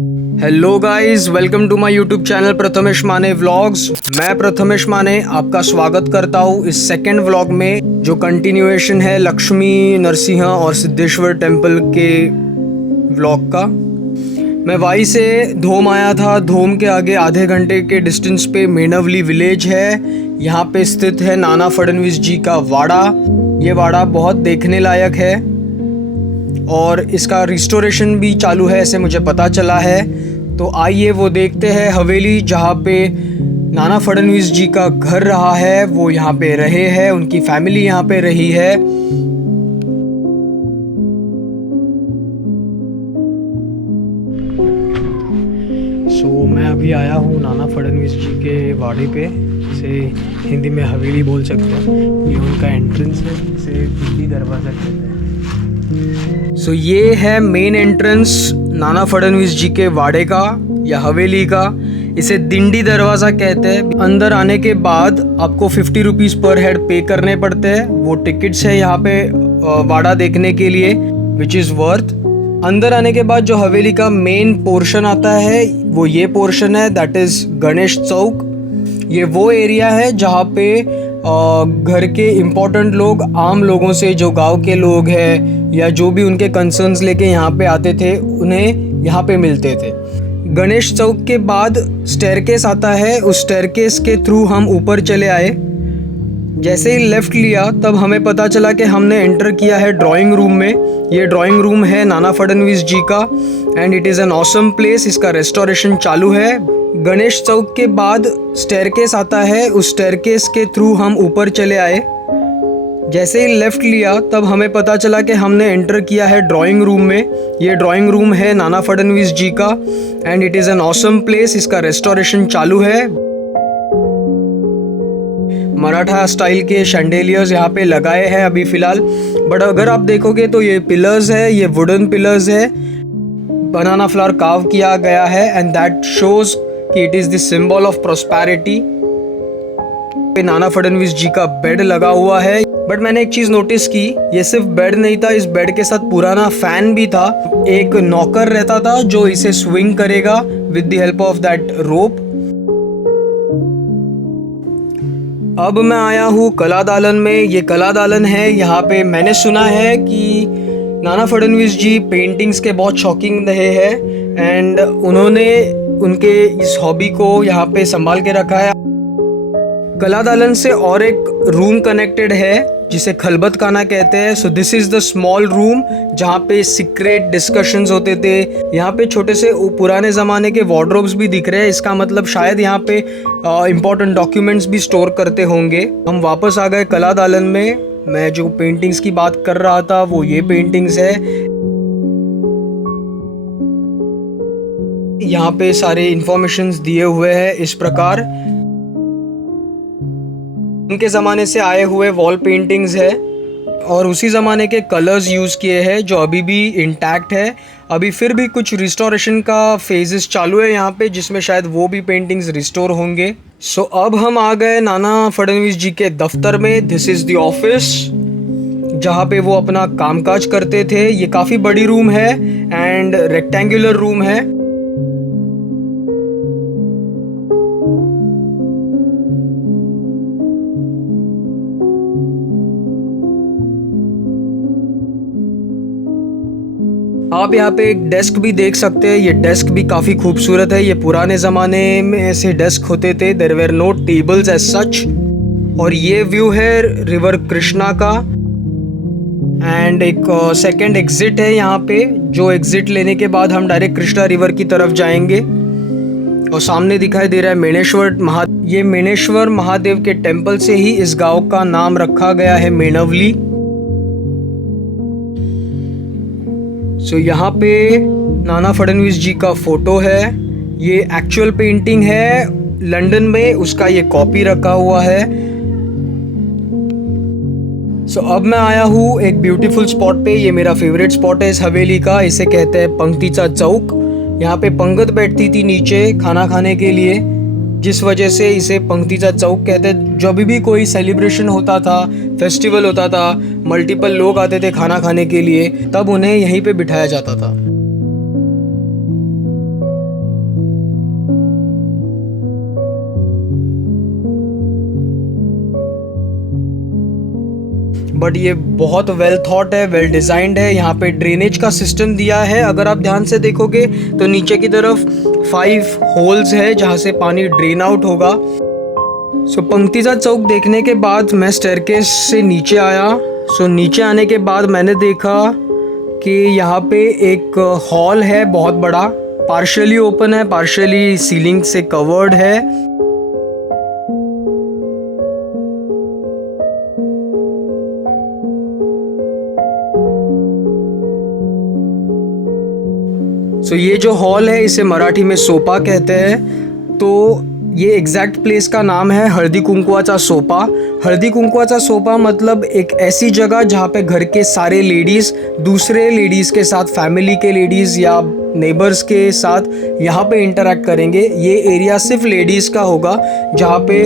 Hello guys, welcome to my YouTube channel Prathamesh Mane vlogs. मैं प्रथमेश माने आपका स्वागत करता हूँ इस सेकंड व्लॉग में, जो कंटिन्यूएशन है लक्ष्मी नरसिंह और सिद्धेश्वर टेम्पल के व्लॉग का। मैं वाई से धोम आया था। धोम के आगे आधे घंटे के डिस्टेंस पे मेनवली विलेज है। यहाँ पे स्थित है नाना फडणवीस जी का वाड़ा। ये वाड़ा बहुत देखने लायक है और इसका रिस्टोरेशन भी चालू है, ऐसे मुझे पता चला है। तो आइए वो देखते हैं हवेली जहाँ पे नाना फडणवीस जी का घर रहा है, वो यहाँ पे रहे हैं, उनकी फैमिली यहाँ पे रही है। मैं अभी आया हूँ नाना फडणवीस जी के वाड़े पे, इसे हिंदी में हवेली बोल सकते हैं। ये उनका एंट्रेंस है, इसे दिल्ली दरवाज़ा कहते हैं। ये है मेन एंट्रेंस नाना फडणवीस जी के वाड़े का या हवेली का। इसे दिंडी दरवाज़ा कहते हैं। अंदर आने के बाद आपको 50 रुपीज़ पर हेड पे करने पड़ते हैं। वो टिकट्स है यहाँ पे वाड़ा देखने के लिए, विच इज़ वर्थ। अंदर आने के बाद जो हवेली का मेन पोर्शन आता है वो ये पोर्शन है, दैट इज़ गणेश चौक। ये वो एरिया है जहाँ पे घर के इम्पोर्टेंट लोग, आम लोगों से, जो गांव के लोग हैं या जो भी उनके कंसर्न्स लेके यहाँ पे आते थे, उन्हें यहाँ पे मिलते थे। गणेश चौक के बाद स्टेयरकेस आता है। उस स्टेयरकेस के थ्रू हम ऊपर चले आए। जैसे ही लेफ़्ट लिया तब हमें पता चला कि हमने एंटर किया है ड्राइंग रूम में। ये ड्राइंग रूम है नाना फडणवीस जी का and it is an awesome place. इसका रेस्टोरेशन चालू है। गणेश चौक के बाद स्टेयरकेस आता है। उस स्टेयरकेस के थ्रू हम ऊपर चले आए। जैसे ही लेफ़्ट लिया तब हमें पता चला कि हमने एंटर किया है ड्राइंग रूम में। ये ड्राइंग रूम है नाना फडणवीस जी का and it is an awesome place. इसका रेस्टोरेशन चालू है। मराठा स्टाइल के शैंडेलियर्स यहाँ पे लगाए हैं अभी फ़िलहाल, बट अगर आप देखोगे तो ये पिलर्स है, ये वुडन पिलर्स है। बनाना फ्लावर कार्व किया गया है एंड दैट शोज कि it is the symbol of prosperity. Nana Phadnavis जी का बेड लगा हुआ है, बट मैंने एक चीज़ नोटिस की, ये सिर्फ बेड नहीं था, इस बेड के साथ पुराना फैन भी था। एक नौकर रहता था जो इसे स्विंग करेगा with the help of that rope. अब मैं आया हूँ कला दालन में। ये कला दालन है। यहाँ पे मैंने सुना है कि नाना फडणवीस जी पेंटिंग्स के बहुत शौकीन रहे हैं एंड उन्होंने उनके इस हॉबी को यहाँ पे संभाल के रखा है। कला दालन से और एक रूम कनेक्टेड है जिसे खलबत खाना कहते हैं। So this is the small room जहाँ पे सीक्रेट डिस्कशंस होते थे। यहाँ पे छोटे से पुराने ज़माने के वार्डरोब्स भी दिख रहे हैं। इसका मतलब शायद यहाँ पे इम्पोर्टेंट डॉक्यूमेंट्स भी स्टोर करते होंगे। हम वापस आ गए कला दालन में। मैं जो पेंटिंग्स की बात कर रहा था वो ये पेंटिंग्स है। यहाँ पे सारे इंफॉर्मेशंस दिए हुए हैं इस प्रकार। उनके ज़माने से आए हुए वॉल पेंटिंग्स है और उसी ज़माने के कलर्स यूज़ किए हैं जो अभी भी इंटैक्ट है। अभी फिर भी कुछ रिस्टोरेशन का फेजेस चालू है यहाँ पे, जिसमें शायद वो भी पेंटिंग्स रिस्टोर होंगे। सो अब हम आ गए नाना फडणवीस जी के दफ्तर में। दिस इज़ द ऑफिस जहाँ पे वो अपना कामकाज करते थे। ये काफ़ी बड़ी रूम है एंड रेक्टेंगुलर रूम है। आप यहाँ पे एक डेस्क भी देख सकते हैं। ये डेस्क भी काफ़ी खूबसूरत है। ये पुराने ज़माने में ऐसे डेस्क होते थे। There were no tables as such. और ये व्यू है रिवर कृष्णा का एंड एक सेकंड एग्जिट है यहाँ पे, जो एग्जिट लेने के बाद हम डायरेक्ट कृष्णा रिवर की तरफ जाएंगे। और सामने दिखाई दे रहा है मेनेश्वर ये मेनेश्वर महादेव के टेम्पल से ही इस गाँव का नाम रखा गया है मेनवली। सो यहाँ पे नाना फडणवीस जी का फोटो है। ये एक्चुअल पेंटिंग है लंदन में, उसका ये कॉपी रखा हुआ है। सो अब मैं आया हूँ एक ब्यूटीफुल स्पॉट पे। ये मेरा फेवरेट स्पॉट है इस हवेली का। इसे कहते हैं पंक्तिचा चौक। यहाँ पे पंगत बैठती थी नीचे खाना खाने के लिए, जिस वजह से इसे पंक्तिचा चौक कहते हैं। जब भी कोई सेलिब्रेशन होता था, फेस्टिवल होता था, मल्टीपल लोग आते थे खाना खाने के लिए, तब उन्हें यहीं पे बिठाया जाता था। बट ये बहुत वेल थॉट है, वेल डिज़ाइंड है। यहाँ पे ड्रेनेज का सिस्टम दिया है, अगर आप ध्यान से देखोगे तो नीचे की तरफ 5 होल्स है जहाँ से पानी ड्रेन आउट होगा। सो पंक्तिजा चौक देखने के बाद मैं स्टेयरकेस से नीचे आया। सो नीचे आने के बाद मैंने देखा कि यहाँ पे एक हॉल है बहुत बड़ा, पार्शियली ओपन है, पार्शियली सीलिंग से कवर्ड है। सो ये जो हॉल है इसे मराठी में सोपा कहते हैं। तो ये एग्जैक्ट प्लेस का नाम है हळदी कुंकवाचा सोपा। हळदी कुंकवाचा सोपा मतलब एक ऐसी जगह जहाँ पे घर के सारे लेडीज़ दूसरे लेडीज़ के साथ, फैमिली के लेडीज़ या नेबर्स के साथ यहाँ पे इंटरेक्ट करेंगे। ये एरिया सिर्फ लेडीज़ का होगा, जहाँ पे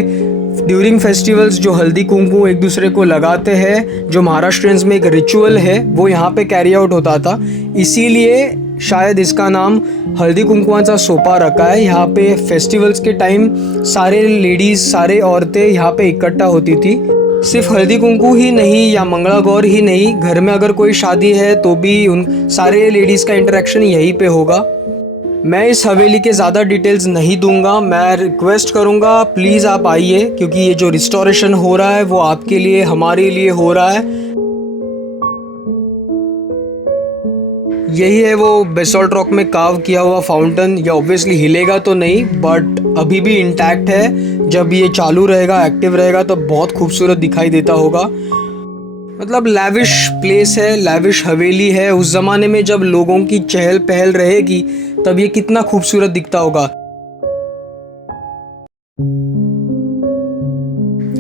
ड्यूरिंग फेस्टिवल्स जो हल्दी कुंकू एक दूसरे को लगाते हैं, जो महाराष्ट्रियंस में एक रिचुअल है, वो यहाँ पे कैरी आउट होता था। इसीलिए शायद इसका नाम हल्दी कुंकुआचा सोपा रखा है। यहाँ पे फेस्टिवल्स के टाइम सारे लेडीज़, सारे औरतें यहाँ पे इकट्ठा होती थी। सिर्फ हल्दी कुंकू ही नहीं या मंगलागौर ही नहीं, घर में अगर कोई शादी है तो भी उन सारे लेडीज़ का इंटरेक्शन यहीं पे होगा। मैं इस हवेली के ज़्यादा डिटेल्स नहीं दूंगा, मैं रिक्वेस्ट करूंगा प्लीज़ आप आइए, क्योंकि ये जो रिस्टोरेशन हो रहा है वो आपके लिए, हमारे लिए हो रहा है। यही है वो बेसॉल्ट रॉक में कार्व किया हुआ फाउंटेन। ये ऑब्वियसली हिलेगा तो नहीं, बट अभी भी इंटैक्ट है। जब ये चालू रहेगा, एक्टिव रहेगा, तो बहुत खूबसूरत दिखाई देता होगा। मतलब लैविश प्लेस है, लैविश हवेली है। उस ज़माने में जब लोगों की चहल पहल रहेगी तब ये कितना खूबसूरत दिखता होगा।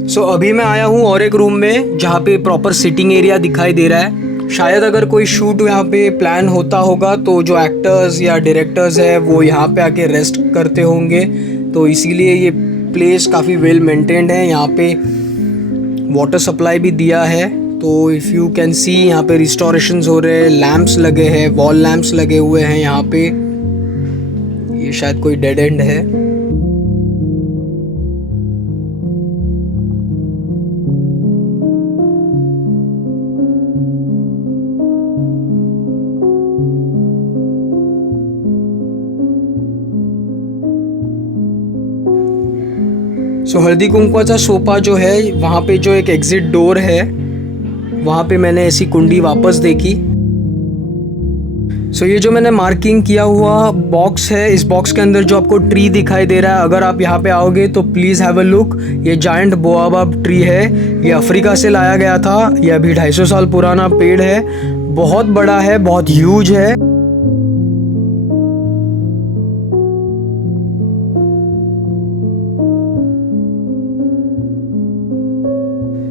सो अभी मैं आया हूँ और एक रूम में जहाँ पे प्रॉपर सिटिंग एरिया दिखाई दे रहा है। शायद अगर कोई शूट यहाँ पे प्लान होता होगा तो जो एक्टर्स या डायरेक्टर्स है वो यहाँ पे आके रेस्ट करते होंगे, तो इसीलिए ये प्लेस काफ़ी वेल मेंटेन्ड है। यहाँ पे वाटर सप्लाई भी दिया है। तो इफ़ यू कैन सी यहाँ पे रिस्टोरेशंस हो रहे हैं, लैंप्स लगे हैं, वॉल लैंप्स लगे हुए हैं यहाँ पे। ये शायद कोई डेड एंड है। सो हल्दी कुंकवाचा सोपा जो है, वहाँ पे जो एक एग्जिट डोर है, वहाँ पे मैंने ऐसी कुंडी वापस देखी। सो ये जो मैंने मार्किंग किया हुआ बॉक्स है, इस बॉक्स के अंदर जो आपको ट्री दिखाई दे रहा है, अगर आप यहाँ पे आओगे तो प्लीज़ हैव अ लुक। ये जायंट बोआबाब ट्री है। ये अफ्रीका से लाया गया था। ये अभी 250 साल पुराना पेड़ है। बहुत बड़ा है, बहुत ह्यूज है।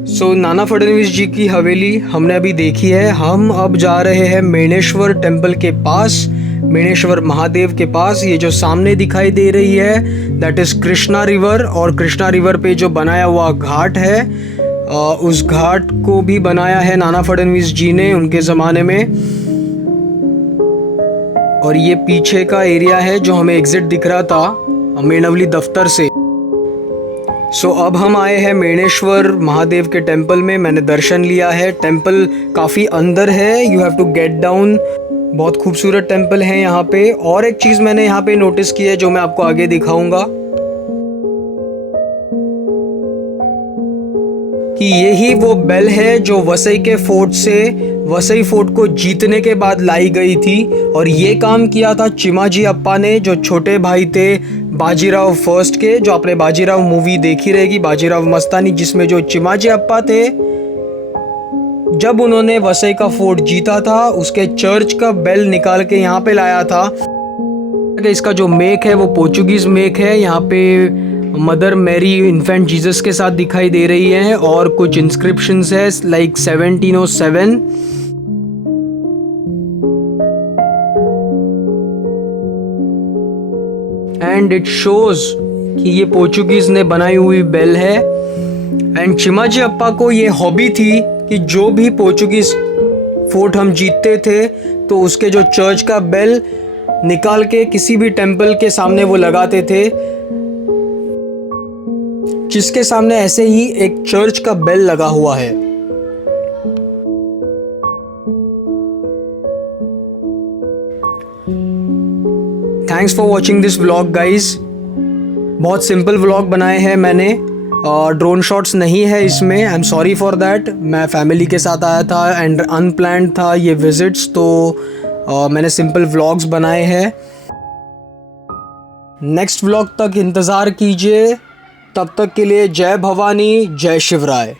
सो नाना फडणवीस जी की हवेली हमने अभी देखी है। हम अब जा रहे हैं मेणेश्वर टेम्पल के पास, मेणेश्वर महादेव के पास। ये जो सामने दिखाई दे रही है दैट इज़ कृष्णा रिवर, और कृष्णा रिवर पे जो बनाया हुआ घाट है, उस घाट को भी बनाया है नाना फडणवीस जी ने उनके ज़माने में। और ये पीछे का एरिया है जो हमें एग्जिट दिख रहा था मेणवली दफ्तर से। सो अब हम आए हैं मेणेश्वर महादेव के टेम्पल में। मैंने दर्शन लिया है। टेम्पल काफ़ी अंदर है, you have to get down. बहुत खूबसूरत टेम्पल है यहाँ पे। और एक चीज़ मैंने यहाँ पे नोटिस की है जो मैं आपको आगे दिखाऊंगा, कि यही वो बेल है जो वसई के फोर्ट से, वसई फोर्ट को जीतने के बाद लाई गई थी। और ये काम किया था चिमाजी अप्पा ने, जो छोटे भाई थे बाजीराव फर्स्ट के। जो आपने बाजीराव मूवी देखी रहेगी, बाजीराव मस्तानी, जिसमें जो चिमाजी अप्पा थे, जब उन्होंने वसई का फोर्ट जीता था, उसके चर्च का बेल निकाल के यहाँ पे लाया था। इसका जो मेक है वो पोर्चुगीज मेक है। यहाँ पे मदर मैरी इन्फेंट जीसस के साथ दिखाई दे रही है, और कुछ इंस्क्रिप्शंस है लाइक 1707। एंड इट शोज कि ये पोर्चुगीज ने बनाई हुई बेल है। एंड चिमाजी अप्पा को ये हॉबी थी कि जो भी पोर्चुगीज फोर्ट हम जीतते थे तो उसके जो चर्च का बेल निकाल के किसी भी टेम्पल के सामने वो लगाते थे, जिसके सामने ऐसे ही एक चर्च का बेल लगा हुआ है। Thanks for watching this vlog guys. बहुत सिंपल व्लॉग बनाए हैं मैंने, ड्रोन शॉट्स नहीं है इसमें, I am sorry for that. मैं फैमिली के साथ आया था एंड अनप्लैंड था ये विजिट्स, तो मैंने सिंपल व्लॉग्स बनाए हैं। नेक्स्ट व्लॉग तक इंतज़ार कीजिए, तब तक के लिए जय भवानी, जय शिवराय।